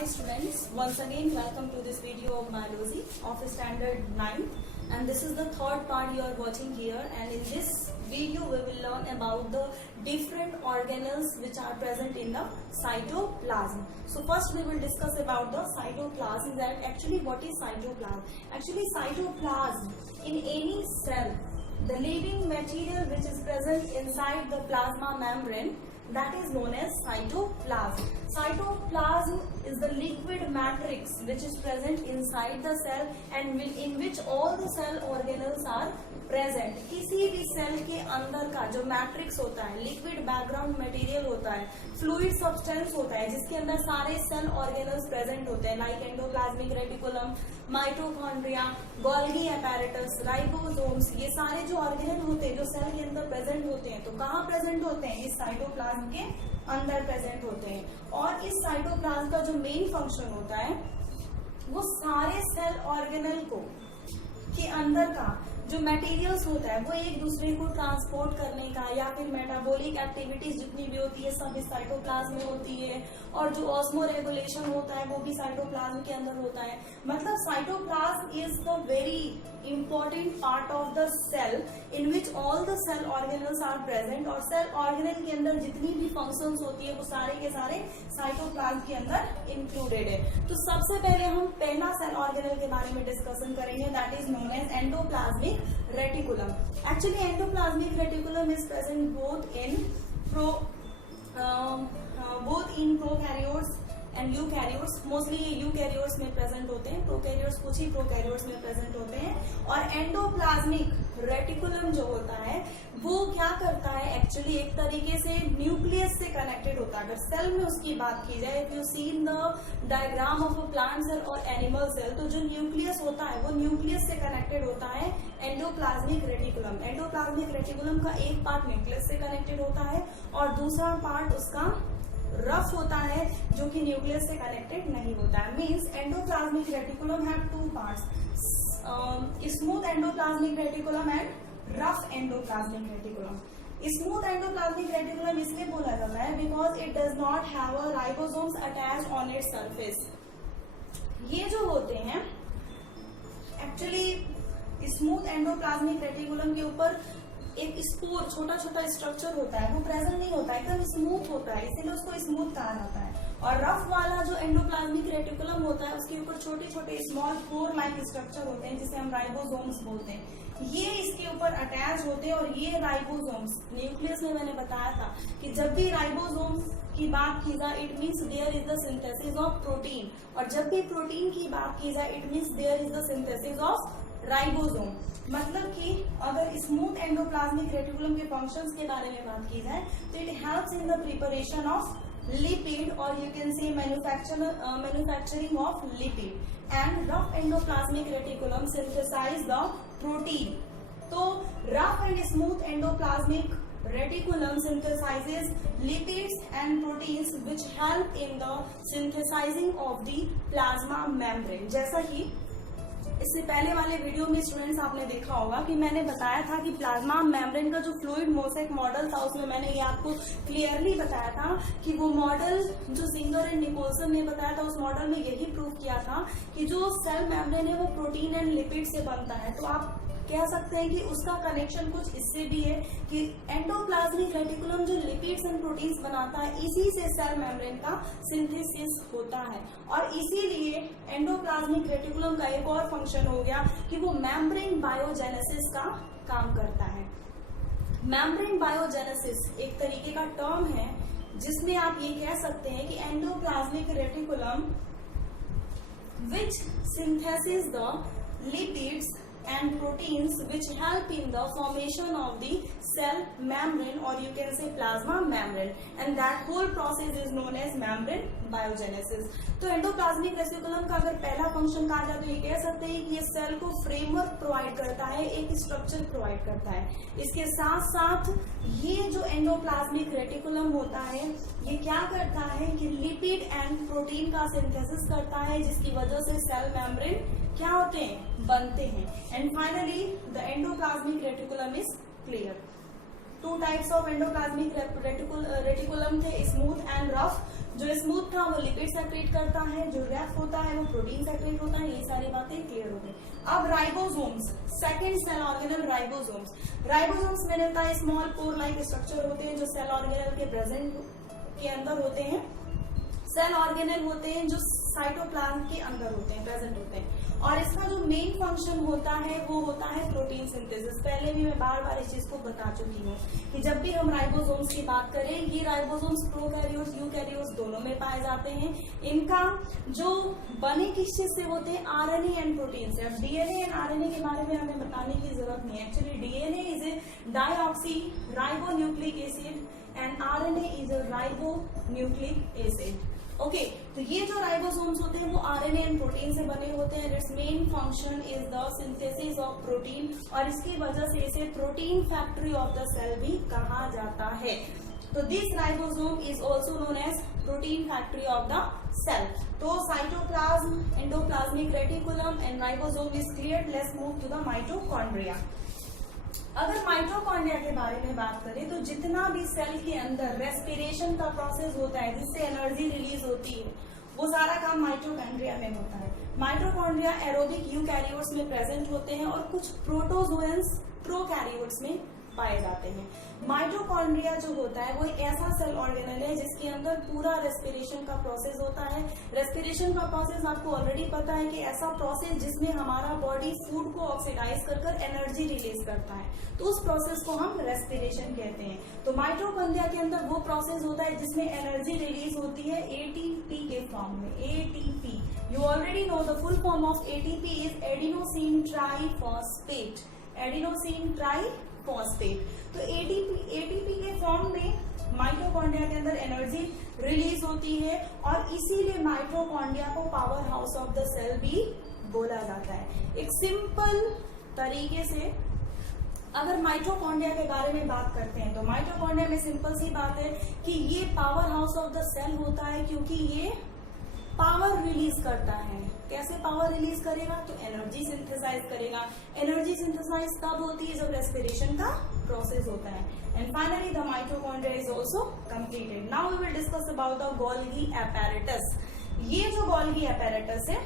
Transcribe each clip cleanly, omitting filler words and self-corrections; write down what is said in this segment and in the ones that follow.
Hi students, once again welcome to this video of biology of standard 9th, and this is the third part you are watching here, and in this video we will learn about the different organelles which are present in the cytoplasm. So first we will discuss about the cytoplasm, that actually what is cytoplasm. Actually cytoplasm in any cell, the living material which is present inside the plasma membrane, that is known as cytoplasm. Cytoplasm is the liquid matrix which is present inside the cell and in which all the cell organelles are present. किसी भी cell के अंदर का जो matrix होता है, liquid background material होता है, फ्लूइड सब्सटेंस होता है, जिसके अंदर सारे सेल ऑर्गेनल्स प्रेजेंट होते हैं, like endoplasmic reticulum, mitochondria, Golgi apparatus, ribosomes, ये सारे जो ऑर्गेनल होते हैं जो सेल के अंदर प्रेजेंट होते हैं, तो कहाँ प्रेजेंट होते हैं? इस साइटोप्लाज्म के अंदर प्रेजेंट होते हैं. और इस साइटोप्लाज्म का जो मेन फंक्शन होता है वो सारे सेल ऑर्गेनल को के अंदर का जो मटेरियल्स होता है वो एक दूसरे को ट्रांसपोर्ट करने का, या फिर मेटाबॉलिक एक्टिविटीज जितनी भी होती है सब इस साइटोप्लाज्म में होती है, और जो ऑस्मो रेगुलेशन होता है वो भी साइटोप्लाज्म के अंदर होता है. मतलब cytoplasm is the very important part of the cell in which all the cell organelles are present, और सेल ऑर्गेनल के अंदर जितनी भी फंक्शंस होती है वो सारे के सारे साइटोप्लाज्म के अंदर इंक्लूडेड है. तो सबसे पहले हम पहला सेल ऑर्गेनल के बारे में डिस्कशन करेंगे, that is known as endoplasmic reticulum. Actually endoplasmic reticulum is present both in prokaryotes and eukaryotes. Mostly ये यूकैरियोट्स में प्रेजेंट होते हैं, प्रोकैरियोट्स कुछ ही प्रोकैरियोट्स में प्रेजेंट होते हैं. और एंडोप्लाज्मिक रेटिकुलम जो होता है वो क्या करता है, एक्चुअली एक तरीके से न्यूक्लियस से कनेक्टेड होता है. अगर सेल में उसकी बात की जाए, if you seen the diagram of a plant cell और एनिमल सेल, तो जो न्यूक्लियस होता है वो न्यूक्लियस से कनेक्टेड होता है एंडोप्लाज्मिक रेटिकुलम. एंडोप्लाज्मिक रेटिकुलम का एक पार्ट न्यूक्लियस से कनेक्टेड होता है और दूसरा पार्ट उसका रफ होता है जो कि न्यूक्लियस से कनेक्टेड नहीं होता है. Means endoplasmic reticulum have two parts, smooth endoplasmic reticulum and rough endoplasmic reticulum. Smooth endoplasmic reticulum इसलिए बोला जाता है because it does not have a ribosomes attached on its surface. ये जो होते हैं एक्चुअली स्मूथ एंडोप्लाज्मिक रेटिकुलम के ऊपर एक स्पोर छोटा छोटा स्ट्रक्चर होता है, वो प्रेजेंट नहीं होता है, एकदम स्मूथ होता है, इसीलिए उसको स्मूथ कहा जाता है. और रफ वाला जो एंडोप्लाज्मिक रेटिकुलम होता है उसके ऊपर छोटे छोटे स्मॉल पोर लाइक स्ट्रक्चर होते हैं जिसे हम राइबोसोम्स बोलते हैं. ये इसके ऊपर अटैच होते हैं और ये राइबोसोम्स न्यूक्लियस में मैंने बताया था कि जब भी राइबोसोम्स की बात की जाए it means there is the synthesis of protein, और जब भी प्रोटीन की बात की जाए it means there is the synthesis of ribosome. मतलब कि अगर स्मूथ एंडोप्लाज्मिक रेटिकुलम के फंक्शंस के बारे में बात की जाए तो it helps in the preparation of lipid, और you can say manufacturing of lipid. And rough endoplasmic reticulum synthesize the protein. तो rough and smooth endoplasmic reticulum synthesizes lipids and proteins which help in the synthesizing of the plasma membrane. जैसा कि इससे पहले वाले video में students आपने देखा होगा कि मैंने बताया था कि प्लाज्मा मेम्ब्रेन का जो फ्लूइड मोसेक मॉडल था उसमें मैंने ये आपको क्लियरली बताया था कि वो मॉडल जो सिंगर एंड निकोलसन ने बताया था, उस मॉडल में यही प्रूव किया था कि जो सेल मेम्ब्रेन है वो प्रोटीन एंड लिपिड से बनता है. तो आप कह सकते हैं कि उसका कनेक्शन कुछ इससे भी है कि एंडोप्लाज्मिक रेटिकुलम जो लिपिड्स एंड प्रोटीन्स बनाता है इसी से सेल मेम्ब्रेन का सिंथेसिस होता है. और इसीलिए एंडोप्लाज्मिक रेटिकुलम का एक और फंक्शन हो गया कि वो मेम्ब्रेन बायोजेनेसिस का काम करता है. मेम्ब्रेन बायोजेनेसिस एक तरीके का टर्म है जिसमें आप ये कह सकते हैं कि endoplasmic reticulum which synthesis the lipids and proteins which help in the formation of the cell membrane, or you can say plasma membrane, and that whole process is known as membrane biogenesis. तो endoplasmic reticulum का अगर पहला function कहा जाए तो ये कह सकते हैं कि ये सेल को फ्रेमवर्क प्रोवाइड करता है, एक स्ट्रक्चर प्रोवाइड करता है. इसके साथ साथ ये जो एंडोप्लाज्मिक रेटिकुलम होता है ये क्या करता है कि लिपिड एंड प्रोटीन का सिंथेसिस करता है, जिसकी वजह से सेल मेम्ब्रेन क्या होते हैं, बनते हैं. And finally the endoplasmic reticulum is clear. Two types of endoplasmic reticulum थे, स्मूथ एंड रफ. जो स्मूथ था वो लिपिड सेक्रेट करता है, जो रफ होता है वो प्रोटीन सेक्रेट होता है। ये सारी बातें क्लियर हो गई। अब ribosomes, second cell organelle ribosomes. Ribosomes में रहता है स्मॉल पोर लाइक स्ट्रक्चर होते हैं जो सेल ऑर्गेनल के प्रेजेंट के अंदर होते हैं। सेल ऑर्गेनल होते हैं जो साइटोप्लाज्म के अंदर होते हैं, प्रेजेंट होते हैं। और इसका जो मेन फंक्शन होता है वो होता है प्रोटीन सिंथेसिस। पहले भी मैं बार बार इस चीज को बता चुकी हूँ कि जब भी हम राइबोसोम्स की बात करें, ये राइबोसोम्स प्रोकैरियोट्स यूकैरियोट्स दोनों में पाए जाते हैं। इनका जो बने किस चीज से होते हैं, आरएनए एंड प्रोटीन से। अब डीएनए एंड आरएनए के बारे में हमें बताने की जरूरत नहीं है। Actually DNA is a deoxy ribonucleic acid and RNA is a ribonucleic acid. Okay, तो ये जो राइबोसोम्स होते हैं वो आरएनए एंड प्रोटीन से बने होते हैं। It's main function is the synthesis of protein, और इसकी वजह से इसे protein factory of the cell भी कहा जाता है। तो this ribosome is also known as protein factory of the cell. तो cytoplasm, endoplasmic reticulum and ribosome is clear. Let's move to the mitochondria. अगर माइटोकॉन्ड्रिया के बारे में बात करें तो जितना भी सेल के अंदर रेस्पिरेशन का प्रोसेस होता है जिससे एनर्जी रिलीज होती है, वो सारा काम माइटोकॉन्ड्रिया में होता है। माइटोकॉन्ड्रिया एरोबिक यूकैरियोट्स में प्रेजेंट होते हैं और कुछ प्रोटोजोएंस प्रोकैरियोट्स में पाए जाते हैं। माइटोकॉन्ड्रिया जो होता है वो एक ऐसा सेल ऑर्गेनल है जिसके अंदर पूरा रेस्पिरेशन का प्रोसेस होता है। रेस्पिरेशन का प्रोसेस आपको ऑलरेडी पता है कि ऐसा प्रोसेस जिसमें हमारा बॉडी फूड को ऑक्सीडाइज कर एनर्जी रिलीज करता है, तो उस प्रोसेस को हम रेस्पिरेशन कहते हैं। तो माइटोकॉन्ड्रिया के अंदर वो प्रोसेस होता है जिसमें एनर्जी रिलीज होती है एटीपी के फॉर्म में। ATP, you already know the full form of ATP is adenosine triphosphate. Adenosine triphosphate. तो एटीपी के फॉर्म में माइटोकॉन्ड्रिया के अंदर एनर्जी रिलीज होती है और इसीलिए माइटोकॉन्ड्रिया को power house of the cell भी बोला जाता है। एक सिंपल तरीके से अगर माइटोकॉन्ड्रिया के बारे में बात करते हैं तो माइटोकॉन्ड्रिया में सिंपल सी बात है कि ये power house of the cell होता है क्योंकि ये पावर रिलीज करता है। कैसे पावर रिलीज करेगा? तो एनर्जी सिंथेसाइज करेगा। एनर्जी सिंथेसाइज तब होती है जब रेस्पिरेशन का प्रोसेस होता है। And finally the mitochondria is also completed. Now we will discuss about the Golgi apparatus। ये जो गोल्गी apparatus है,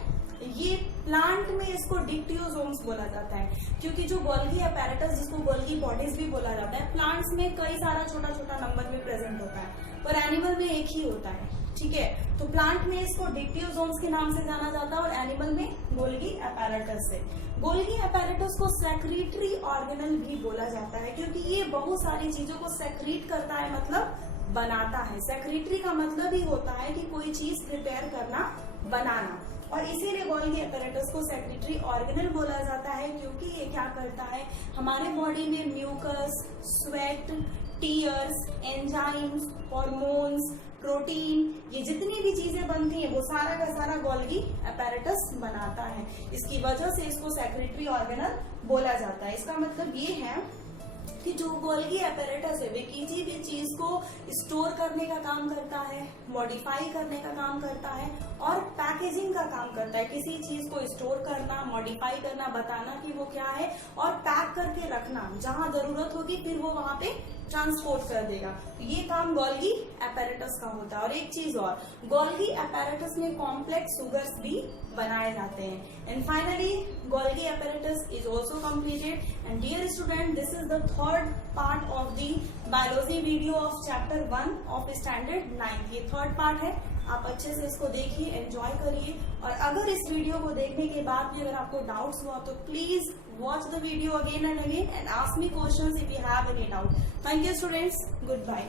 ये प्लांट में इसको डिक्टियोसोम्स बोला जाता है क्योंकि जो गोल्गी apparatus जिसको गोल्गी बॉडीज भी बोला जाता है, प्लांट्स में कई सारा छोटा छोटा नंबर में प्रेजेंट होता है पर एनिमल में एक ही होता है। ठीक है, तो प्लांट में इसको डिक्टियोसोम्स के नाम से जाना जाता है और एनिमल में गोल्गी apparatus से। गोल्गी apparatus को सेक्रीटरी ऑर्गेनल भी बोला जाता है क्योंकि ये बहुत सारी चीजों को सेक्रीट करता है, मतलब बनाता है। सेक्रेटरी का मतलब ही होता है कि कोई चीज प्रिपेयर करना, बनाना, और इसीलिए गोल्गी apparatus को सेक्रेटरी ऑर्गेनल बोला जाता है क्योंकि ये क्या करता है, हमारे बॉडी में mucus, sweat, tears, enzymes, hormones, protein, ये जितनी भी चीजें बनती हैं वो सारा का सारा गोल्गी apparatus बनाता है। इसकी वजह से इसको सेक्रेटरी ऑर्गेनल बोला जाता है। इसका मतलब ये है कि जो गोल्गी apparatus है वे किसी भी चीज को स्टोर करने का काम करता है, मॉडिफाई करने का काम करता है और पैकेजिंग का काम करता है। किसी चीज को स्टोर करना, मॉडिफाई करना, बताना कि वो क्या है और पैक करके रखना, जहां जरूरत होगी फिर वो वहां पे ट्रांसपोर्ट कर देगा। तो ये काम गोल्गी apparatus का होता है। और एक चीज और, गोल्गी apparatus में कॉम्प्लेक्स सुगर्स भी बनाए जाते हैं। And finally Golgi apparatus is also completed. And dear student, this is the third part of the biology video of chapter 1 of standard 9। ये थर्ड पार्ट है, आप अच्छे से इसको देखिए, एंजॉय करिए। और अगर इस वीडियो को देखने के बाद भी अगर आपको डाउट्स हुआ तो please watch the video again and again and ask me questions if you have any doubt. Thank you students. Goodbye.